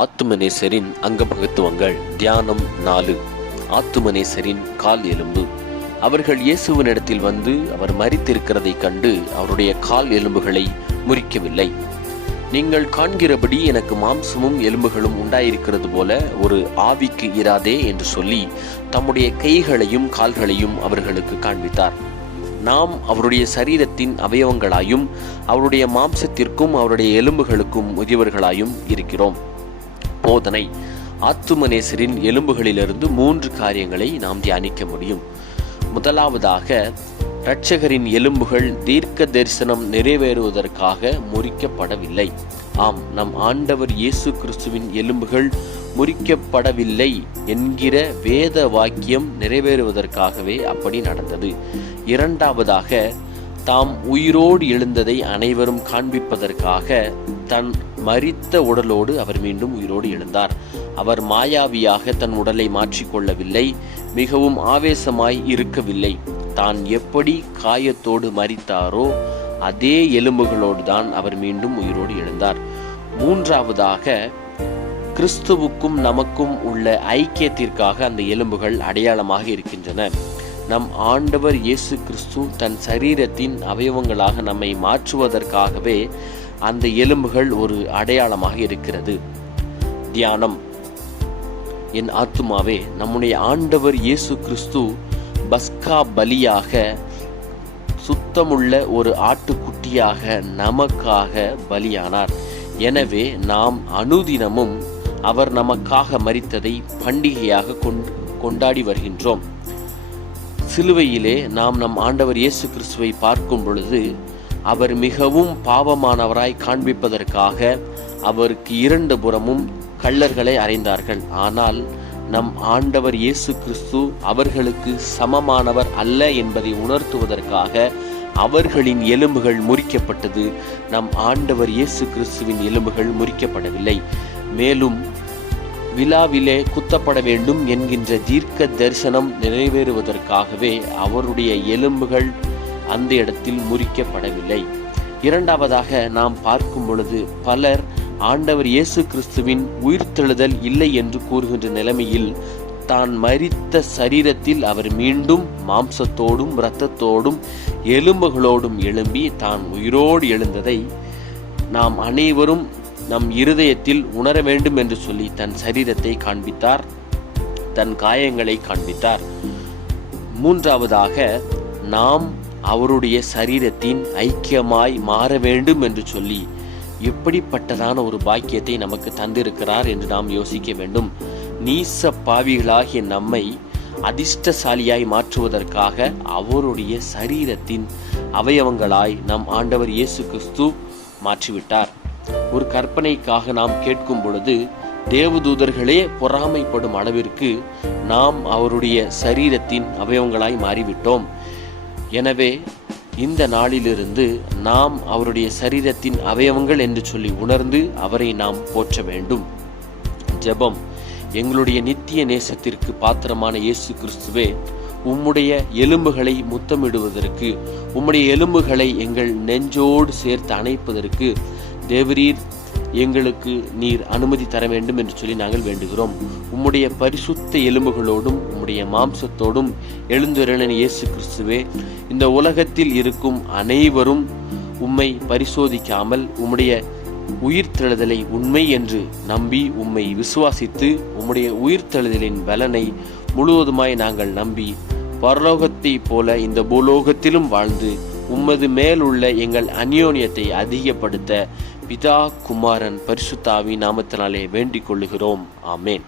ஆத்துமனேசரின் அங்கமகத்துவங்கள். தியானம் 4. ஆத்துமனேசரின் கால் எலும்பு. அவர்கள் இயேசுவினிடத்தில் வந்து அவர் மரித்திருக்கிறதை கண்டு அவருடைய கால் எலும்புகளை முறிக்கவில்லை. நீங்கள் காண்கிறபடி எனக்கு மாம்சமும் எலும்புகளும் உண்டாயிருக்கிறது போல ஒரு ஆவிக்கு இராதே என்று சொல்லி தம்முடைய கைகளையும் கால்களையும் அவர்களுக்கு காண்பித்தார். நாம் அவருடைய சரீரத்தின் அவயவங்களாயும் அவருடைய மாம்சத்திற்கும் அவருடைய எலும்புகளுக்கும் உரியவர்களாயும் இருக்கிறோம். போதனை. ஆத்துமனேசரின் எலும்புகளிலிருந்து 3 காரியங்களை நாம் தியானிக்க முடியும். முதலாவதாக, இரட்சகரின் எலும்புகள் தீர்க்க தரிசனம் நிறைவேறுவதற்காக முறிக்கப்படவில்லை. ஆம், நம் ஆண்டவர் இயேசு கிறிஸ்துவின் எலும்புகள் முறிக்கப்படவில்லை என்கிற வேத வாக்கியம் நிறைவேறுவதற்காகவே அப்படி நடந்தது. இரண்டாவதாக, தாம் உயிரோடு எழுந்ததை அனைவரும் காண்பிப்பதற்காக தன் மரித்த உடலோடு அவர் மீண்டும் உயிரோடு எழுந்தார். அவர் மாயாவியாக தன் உடலை மாற்றிக்கொள்ளவில்லை, மிகவும் ஆவேசமாய் இருக்கவில்லை. தான் எப்படி காயத்தோடு மரித்தாரோ அதே எலும்புகளோடு தான் அவர் மீண்டும் உயிரோடு எழுந்தார். மூன்றாவதாக, கிறிஸ்துவுக்கும் நமக்கும் உள்ள ஐக்கியத்திற்காக அந்த எலும்புகள் அடையாளமாக இருக்கின்றன. நம் ஆண்டவர் இயேசு கிறிஸ்து தன் சரீரத்தின் அவயவங்களாக நம்மை மாற்றுவதற்காகவே அந்த எலும்புகள் ஒரு அடையாளமாக இருக்கிறது. தியானம். என் ஆத்துமாவே, நம்முடைய ஆண்டவர் இயேசு கிறிஸ்து பஸ்கா பலியாக, சுத்தமுள்ள ஒரு ஆட்டுக்குட்டியாக நமக்காக பலியானார். எனவே நாம் அனுதினமும் அவர் நமக்காக மரித்ததை பண்டிகையாக கொண்டாடி வருகின்றோம். சிலுவையிலே நாம் நம் ஆண்டவர் இயேசு கிறிஸ்துவை பார்க்கும் பொழுது அவர் மிகவும் பாவமானவராய் காண்பிப்பதற்காக அவருக்கு 2 புறமும் கள்ளர்களை அறைந்தார்கள். ஆனால் நம் ஆண்டவர் இயேசு கிறிஸ்து அவர்களுக்கு சமமானவர் அல்ல என்பதை உணர்த்துவதற்காக அவர்களின் எலும்புகள் முறிக்கப்பட்டது. நம் ஆண்டவர் இயேசு கிறிஸ்துவின் எலும்புகள் முறிக்கப்படவில்லை. மேலும் விழாவிலே குத்தப்பட வேண்டும் என்கின்ற தீர்க்க தரிசனம் நிறைவேறுவதற்காகவே அவருடைய எலும்புகள் அந்த இடத்தில் முறிக்கப்படவில்லை. இரண்டாவதாக, நாம் பார்க்கும் பொழுது பலர் ஆண்டவர் இயேசு கிறிஸ்துவின் உயிர்த்தெழுதல் இல்லை என்று கூறுகின்ற நிலைமையில் தான் மரித்த சரீரத்தில் அவர் மீண்டும் மாம்சத்தோடும் இரத்தத்தோடும் எலும்புகளோடும் எழும்பி தான் உயிரோடு எழுந்ததை நாம் அனைவரும் நம் இருதயத்தில் உணர வேண்டும் என்று சொல்லி தன் சரீரத்தை காண்பித்தார், தன் காயங்களை காண்பித்தார். மூன்றாவதாக, நாம் அவருடைய சரீரத்தின் ஐக்கியமாய் மாற வேண்டும் என்று சொல்லி எப்படிப்பட்டதான ஒரு பாக்கியத்தை நமக்கு தந்திருக்கிறார் என்று நாம் யோசிக்க வேண்டும். நீச பாவிகளாகிய நம்மை அதிர்ஷ்டசாலியாய் மாற்றுவதற்காக அவருடைய சரீரத்தின் அவயவங்களாய் நம் ஆண்டவர் இயேசு கிறிஸ்து மாற்றிவிட்டார். ஒரு கற்பனைக்காக நாம் கேட்கும் பொழுது தேவதூதர்களே பொறாமைப்படும் அளவிற்கு நாம் அவருடைய சரீரத்தின் அவயவங்களாய் மாறிவிட்டோம். எனவே இந்த நாளிலிருந்து நாம் அவருடைய சரீரத்தின் அவயவங்கள் என்று சொல்லி உணர்ந்து அவரை நாம் போற்ற வேண்டும். ஜெபம். எங்களுடைய நித்திய நேசத்திற்கு பாத்திரமான இயேசு கிறிஸ்துவே, உம்முடைய எலும்புகளை முத்தமிடுவதற்கு, உம்முடைய எலும்புகளை எங்கள் நெஞ்சோடு சேர்த்து அணைப்பதற்கு தேவரீர் எங்களுக்கு நீர் அனுமதி தர வேண்டும் என்று சொல்லி நாங்கள் வேண்டுகிறோம். உம்முடைய பரிசுத்த எலும்புகளோடும் உம்முடைய மாம்சத்தோடும் எழுந்தருளின இயேசு கிறிஸ்துவே, இந்த உலகத்தில் இருக்கும் அனைவரும் உம்மை பரிசோதிக்காமல் உம்முடைய உயிர்த்தெழுதலை உண்மை என்று நம்பி உம்மை விசுவாசித்து உம்முடைய உயிர்த்தெழுதலின் பலனை முழுவதுமாய் நாங்கள் நம்பி பரலோகத்தை போல இந்த பூலோகத்திலும் வாழ்ந்து உம்மது மேலுள்ள எங்கள் அந்யோன்யத்தை அதிகப்படுத்த பிதா, குமாரன், பரிசுத்த ஆவி நாமத்தினாலே வேண்டிக் கொள்ளுகிறோம். ஆமேன்.